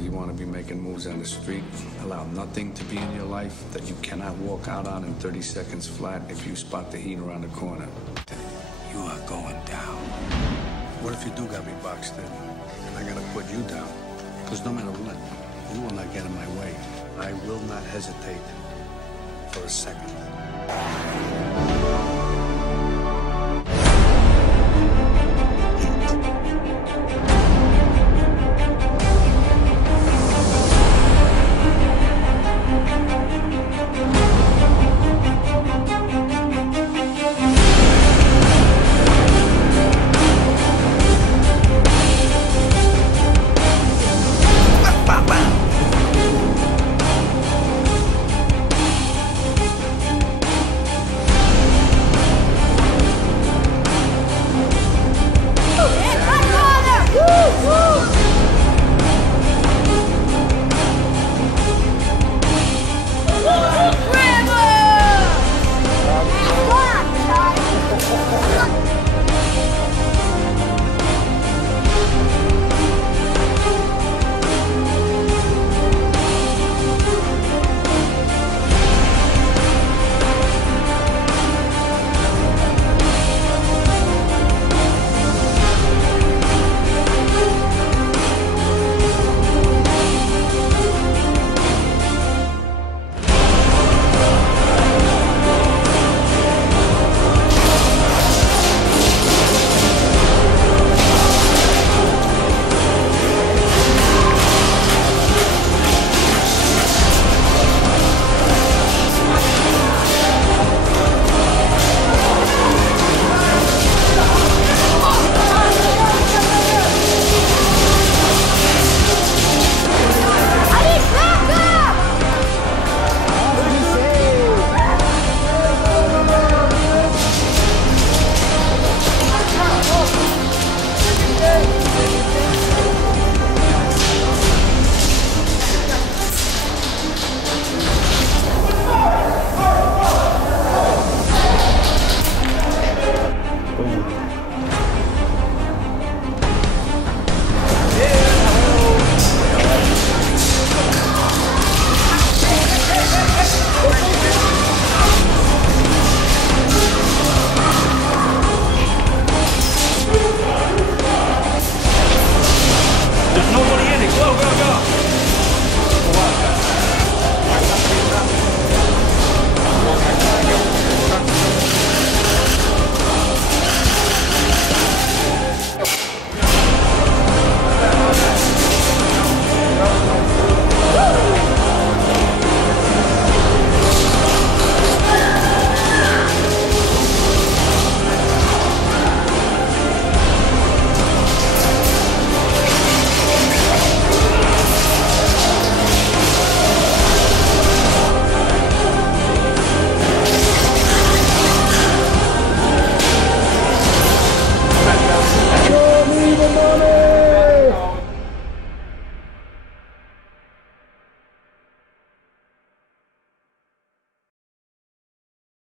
You want to be making moves on the street, allow nothing to be in your life that you cannot walk out on in 30 seconds flat if you spot the heat around the corner. You are going down. What if you do got me boxed in? And I gotta put you down? Because no matter what, you will not get in my way. I will not hesitate for a second. There's nobody in it. Go, go, go.